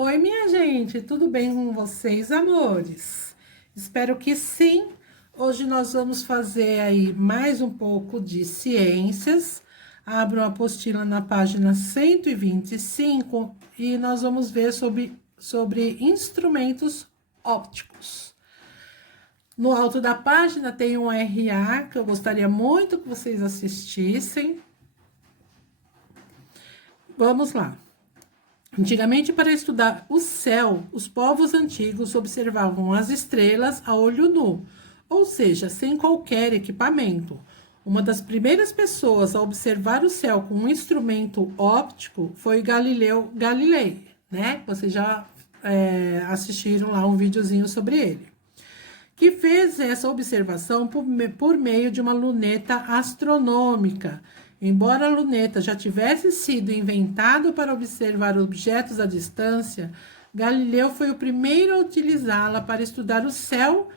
Oi, minha gente, tudo bem com vocês, amores? Espero que sim. Hoje nós vamos fazer aí mais um pouco de ciências. Abro a apostila na página 125 e nós vamos ver sobre instrumentos ópticos. No alto da página tem um RA que eu gostaria muito que vocês assistissem. Vamos lá. Antigamente, para estudar o céu, os povos antigos observavam as estrelas a olho nu, ou seja, sem qualquer equipamento. Uma das primeiras pessoas a observar o céu com um instrumento óptico foi Galileu Galilei, né? Vocês já assistiram lá um videozinho sobre ele. Que fez essa observação por meio de uma luneta astronômica. Embora a luneta já tivesse sido inventada para observar objetos à distância, Galileu foi o primeiro a utilizá-la para estudar o céu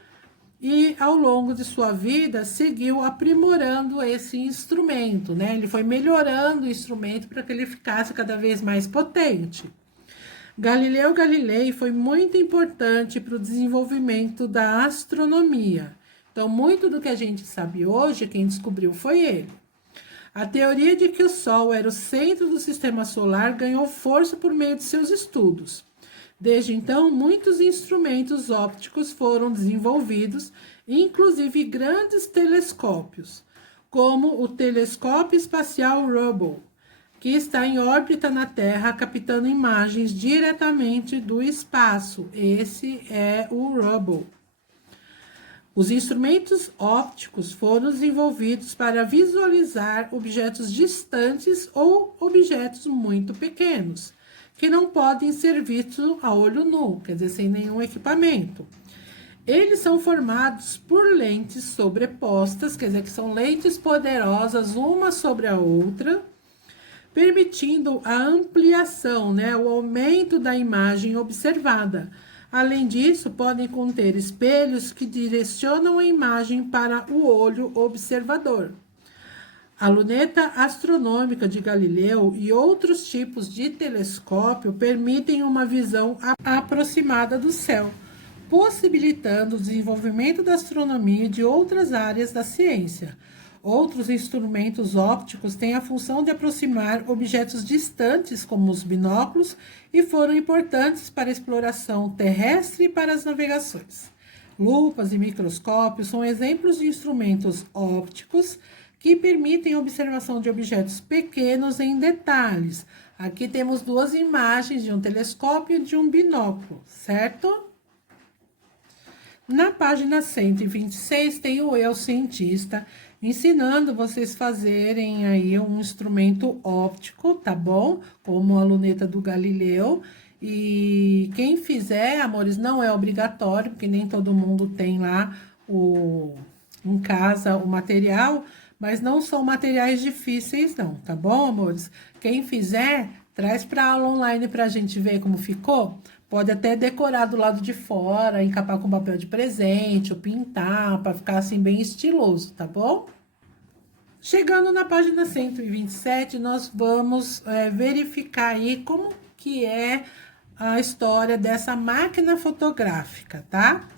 e, ao longo de sua vida, seguiu aprimorando esse instrumento, né? Ele foi melhorando o instrumento para que ele ficasse cada vez mais potente. Galileu Galilei foi muito importante para o desenvolvimento da astronomia. Então, muito do que a gente sabe hoje, quem descobriu foi ele. A teoria de que o Sol era o centro do sistema solar ganhou força por meio de seus estudos. Desde então, muitos instrumentos ópticos foram desenvolvidos, inclusive grandes telescópios, como o Telescópio Espacial Hubble, que está em órbita na Terra, captando imagens diretamente do espaço. Esse é o Hubble. Os instrumentos ópticos foram desenvolvidos para visualizar objetos distantes ou objetos muito pequenos, que não podem ser vistos a olho nu, quer dizer, sem nenhum equipamento. Eles são formados por lentes sobrepostas, quer dizer, que são lentes poderosas uma sobre a outra, permitindo a ampliação, né, o aumento da imagem observada. Além disso, podem conter espelhos que direcionam a imagem para o olho observador. A luneta astronômica de Galileu e outros tipos de telescópio permitem uma visão aproximada do céu, possibilitando o desenvolvimento da astronomia e de outras áreas da ciência. Outros instrumentos ópticos têm a função de aproximar objetos distantes, como os binóculos, e foram importantes para a exploração terrestre e para as navegações. Lupas e microscópios são exemplos de instrumentos ópticos que permitem a observação de objetos pequenos em detalhes. Aqui temos duas imagens de um telescópio e de um binóculo, certo? Na página 126 tem o Eu Cientista, ensinando vocês fazerem aí um instrumento óptico, tá bom? Como a luneta do Galileu. E quem fizer, amores, não é obrigatório, porque nem todo mundo tem lá em casa o material, mas não são materiais difíceis não, tá bom, amores? Quem fizer, traz para aula online para a gente ver como ficou. Pode até decorar do lado de fora, encapar com papel de presente, ou pintar, para ficar assim bem estiloso, tá bom? Chegando na página 127, nós vamos verificar aí como que é a história dessa máquina fotográfica, tá?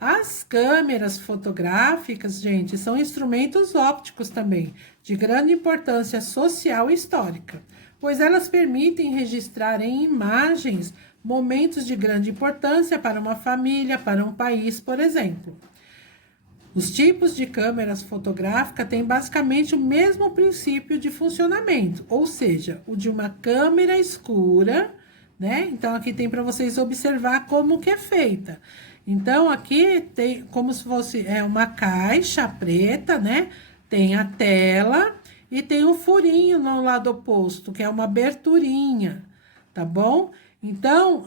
As câmeras fotográficas, gente, são instrumentos ópticos também, de grande importância social e histórica, pois elas permitem registrar em imagens momentos de grande importância para uma família, para um país, por exemplo. Os tipos de câmeras fotográficas têm basicamente o mesmo princípio de funcionamento, ou seja, o de uma câmera escura, né? Então, aqui tem para vocês observar como que é feita. Então, aqui tem como se fosse uma caixa preta, né? Tem a tela e tem um furinho no lado oposto, que é uma aberturinha, tá bom? Então,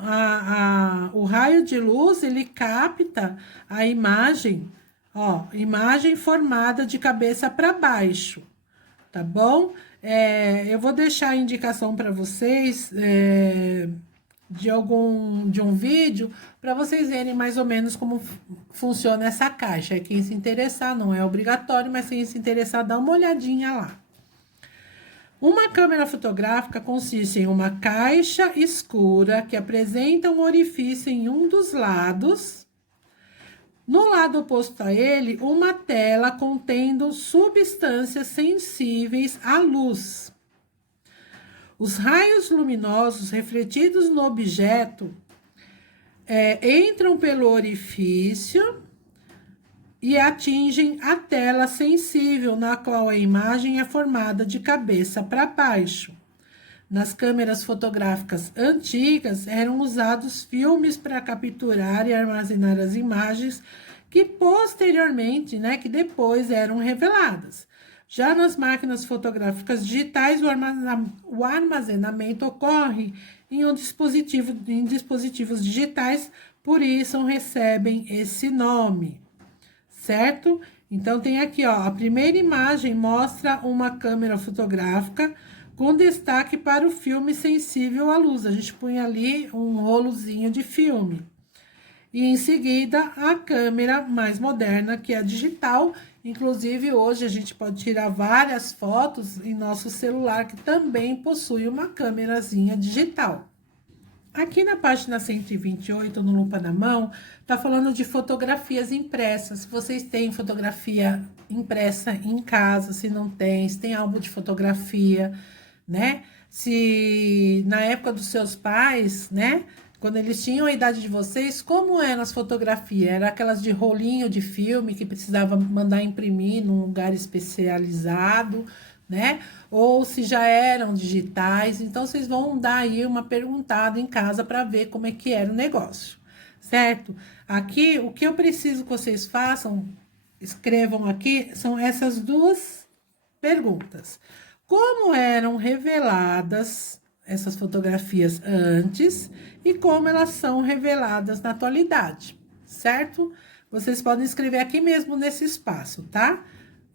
o raio de luz, ele capta a imagem, ó, imagem formada de cabeça para baixo, tá bom? Eu vou deixar a indicação para vocês de um vídeo para vocês verem mais ou menos como funciona essa caixa. Quem se interessar, não é obrigatório, mas quem se interessar, dá uma olhadinha lá. Uma câmera fotográfica consiste em uma caixa escura que apresenta um orifício em um dos lados. No lado oposto a ele, uma tela contendo substâncias sensíveis à luz. Os raios luminosos refletidos no objeto entram pelo orifício e atingem a tela sensível, na qual a imagem é formada de cabeça para baixo. Nas câmeras fotográficas antigas, eram usados filmes para capturar e armazenar as imagens que posteriormente, que depois eram reveladas. Já nas máquinas fotográficas digitais, o armazenamento ocorre em dispositivos digitais, por isso recebem esse nome, certo? Então, tem aqui, ó, a primeira imagem mostra uma câmera fotográfica com destaque para o filme sensível à luz. A gente põe ali um rolozinho de filme. E em seguida, a câmera mais moderna, que é a digital. Inclusive, hoje a gente pode tirar várias fotos em nosso celular, que também possui uma câmerazinha digital. Aqui na página 128, no Lupa na Mão, tá falando de fotografias impressas. Se vocês têm fotografia impressa em casa, se não tem, se tem álbum de fotografia, né? Se na época dos seus pais, né? Quando eles tinham a idade de vocês, como eram as fotografias? Era aquelas de rolinho de filme que precisava mandar imprimir num lugar especializado, né? Ou se já eram digitais. Então, vocês vão dar aí uma perguntada em casa para ver como é que era o negócio, certo? Aqui, o que eu preciso que vocês façam, escrevam aqui, são essas duas perguntas. Como eram reveladas essas fotografias antes e como elas são reveladas na atualidade, certo? Vocês podem escrever aqui mesmo nesse espaço, tá?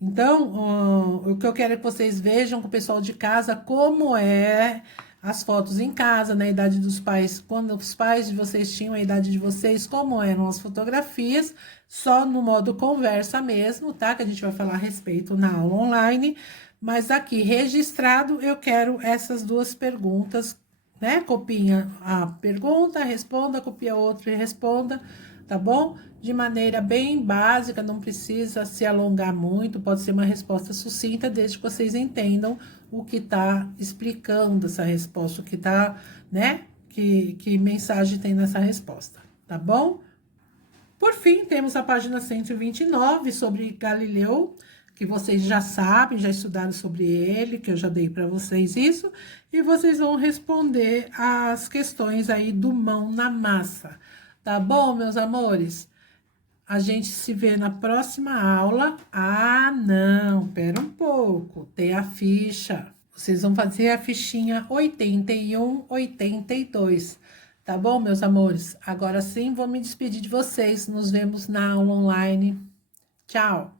Então, o que eu quero é que vocês vejam com o pessoal de casa como é as fotos em casa, na idade dos pais, quando os pais de vocês tinham a idade de vocês, como eram as fotografias, só no modo conversa mesmo, tá? Que a gente vai falar a respeito na aula online. Mas aqui, registrado, eu quero essas duas perguntas, né? Copia a pergunta, responda, copia outra e responda, tá bom? De maneira bem básica, não precisa se alongar muito, pode ser uma resposta sucinta, desde que vocês entendam o que tá explicando essa resposta, o que tá, né? Que mensagem tem nessa resposta, tá bom? Por fim, temos a página 129 sobre Galileu, que vocês já sabem, já estudaram sobre ele, que eu já dei para vocês isso, e vocês vão responder as questões aí do mão na massa, tá bom, meus amores? A gente se vê na próxima aula. Ah, não, pera um pouco, tem a ficha. Vocês vão fazer a fichinha 81, 82, tá bom, meus amores? Agora sim, vou me despedir de vocês, nos vemos na aula online. Tchau!